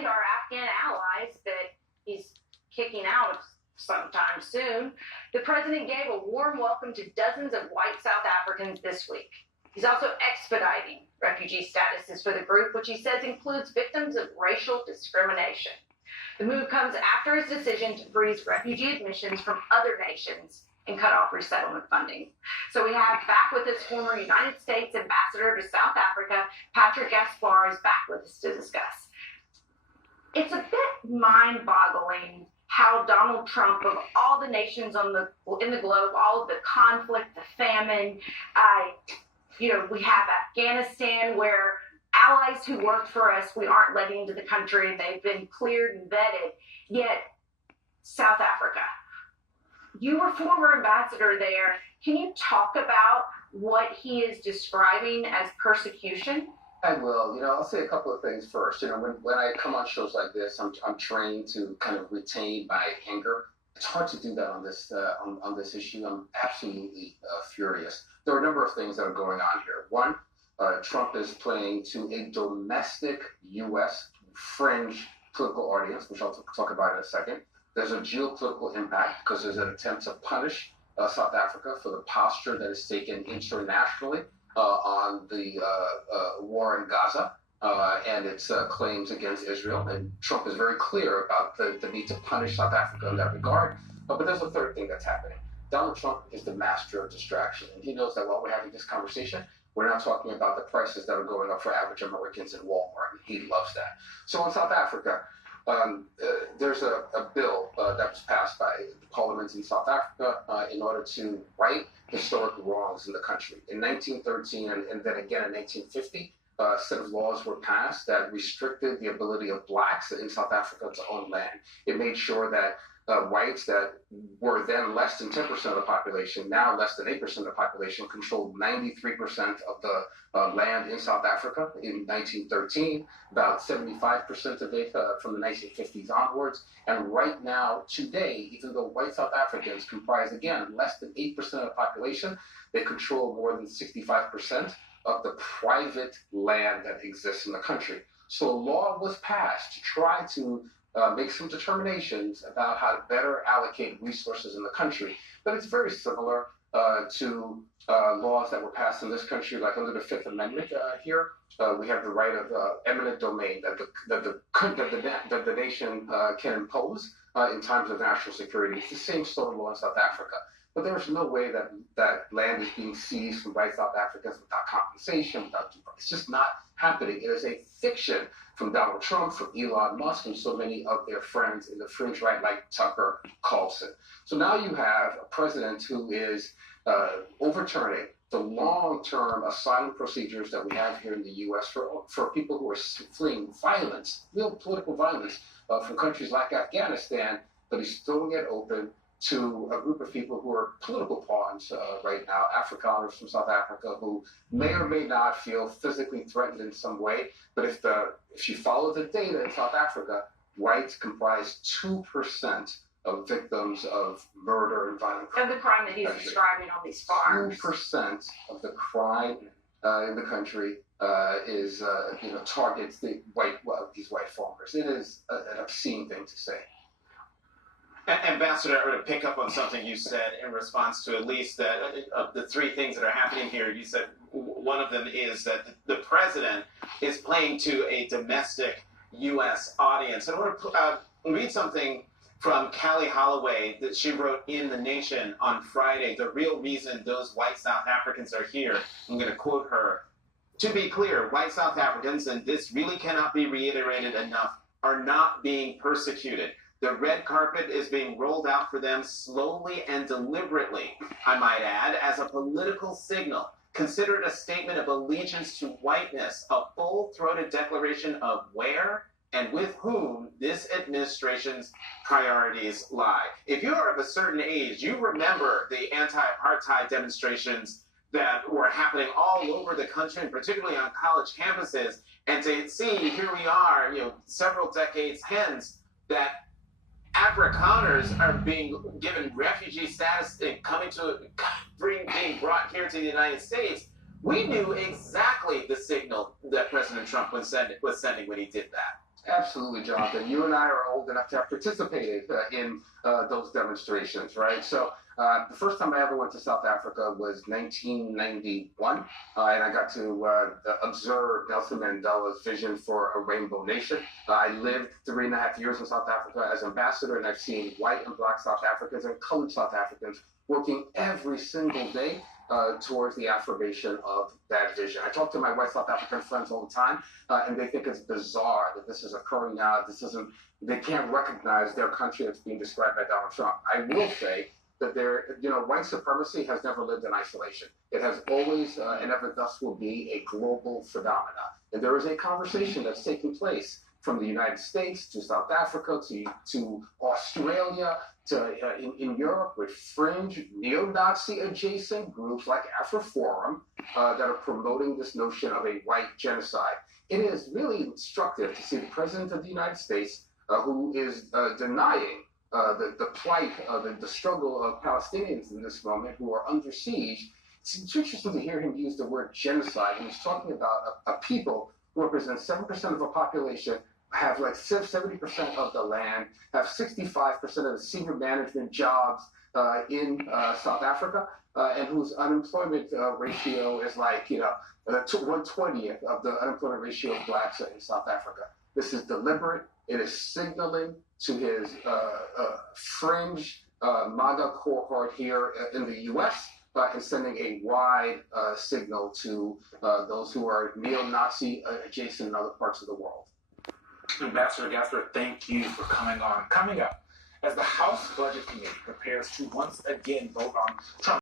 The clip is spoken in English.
and our Afghan allies that he's kicking out sometime soon, the president gave a warm welcome to dozens of white South Africans this week. He's also expediting refugee statuses for the group, which he says includes victims of racial discrimination. The move comes after his decision to freeze refugee admissions from other nations and cut off resettlement funding. So we have back with us former United States Ambassador to South Africa, Patrick Gaspar, is back with us to discuss. It's a bit mind-boggling how Donald Trump, of all the nations in the globe, all of the conflict, the famine, we have Afghanistan where allies who work for us, we aren't letting into the country. They've been cleared and vetted. Yet, South Africa, you were former ambassador there. Can you talk about what he is describing as persecution? I will. I'll say a couple of things first. When I come on shows like this, I'm trained to kind of retain my anger. It's hard to do that on this issue. I'm absolutely furious. There are a number of things that are going on here. One, Trump is playing to a domestic U.S. fringe political audience, which I'll talk about in a second. There's a geopolitical impact because there's an attempt to punish South Africa for the posture that is taken internationally on the war in Gaza and its claims against Israel. And Trump is very clear about the need to punish South Africa in that regard. But there's a third thing that's happening. Donald Trump is the master of distraction. And he knows that while we're having this conversation, we're not talking about the prices that are going up for average Americans in Walmart. And he loves that. So in South Africa, there's a bill that was passed by the parliament in South Africa in order to right historic wrongs in the country. In 1913 and then again in 1950, a set of laws were passed that restricted the ability of blacks in South Africa to own land. It made sure that whites that were then less than 10% of the population, now less than 8% of the population, controlled 93% of the land in South Africa in 1913, about 75% of it from the 1950s onwards. And right now, today, even though white South Africans comprise, again, less than 8% of the population, they control more than 65% of the private land that exists in the country. So a law was passed to try to make some determinations about how to better allocate resources in the country. But it's very similar to laws that were passed in this country, like under the Fifth Amendment here. We have the right of eminent domain that the nation can impose in times of national security. It's the same sort of law in South Africa. But there's no way that land is being seized from white South Africans without compensation, without due process. It's just not happening. It is a fiction from Donald Trump, from Elon Musk, and so many of their friends in the fringe right, like Tucker Carlson. So now you have a president who is overturning the long-term asylum procedures that we have here in the U.S. for people who are fleeing violence, real political violence from countries like Afghanistan, but he's throwing it open to a group of people who are political pawns right now, Afrikaners from South Africa, who may or may not feel physically threatened in some way. But if you follow the data in South Africa, whites comprise 2% of victims of murder and violent crime. Of the crime that he's describing on these farms. 2% of the crime in the country is targets these white farmers. It is an obscene thing to say. Ambassador, to pick up on something you said in response to at least of the three things that are happening here, you said one of them is that the president is playing to a domestic U.S. audience. And I want to read something from Callie Holloway that she wrote in The Nation on Friday, the real reason those white South Africans are here. I'm going to quote her. To be clear, white South Africans, and this really cannot be reiterated enough, are not being persecuted. The red carpet is being rolled out for them slowly and deliberately, I might add, as a political signal. Consider it a statement of allegiance to whiteness, a full-throated declaration of where and with whom this administration's priorities lie. If you are of a certain age, you remember the anti-apartheid demonstrations that were happening all over the country, and particularly on college campuses, and to see, here we are, several decades hence, that Afrikaners are being given refugee status and being brought here to the United States. We knew exactly the signal that President Trump was sending when he did that. Absolutely, Jonathan. You and I are old enough to have participated in those demonstrations, right? So the first time I ever went to South Africa was 1991, and I got to observe Nelson Mandela's vision for a rainbow nation. I lived 3.5 years in South Africa as ambassador, and I've seen white and black South Africans and colored South Africans working every single day towards the affirmation of that vision. I talk to my white South African friends all the time, and they think it's bizarre that this is occurring now. They can't recognize their country that's being described by Donald Trump. I will say that white supremacy has never lived in isolation. It has always and ever thus will be a global phenomena. And there is a conversation that's taking place from the United States to South Africa to Australia to in Europe with fringe neo-Nazi adjacent groups like AfroForum that are promoting this notion of a white genocide. It is really instructive to see the President of the United States who is denying the plight, the struggle of Palestinians in this moment who are under siege. It's interesting to hear him use the word genocide, and he's talking about a people who represent 7% of the population, have like 70% of the land, have 65% of the senior management jobs in South Africa, and whose unemployment ratio is like 1/20th of the unemployment ratio of blacks in South Africa. This is deliberate. It is signaling to his fringe MAGA cohort here in the U.S. And sending a wide signal to those who are neo-Nazi adjacent in other parts of the world. Ambassador Gasper, thank you for coming on. Coming up, as the House Budget Committee prepares to once again vote on Trump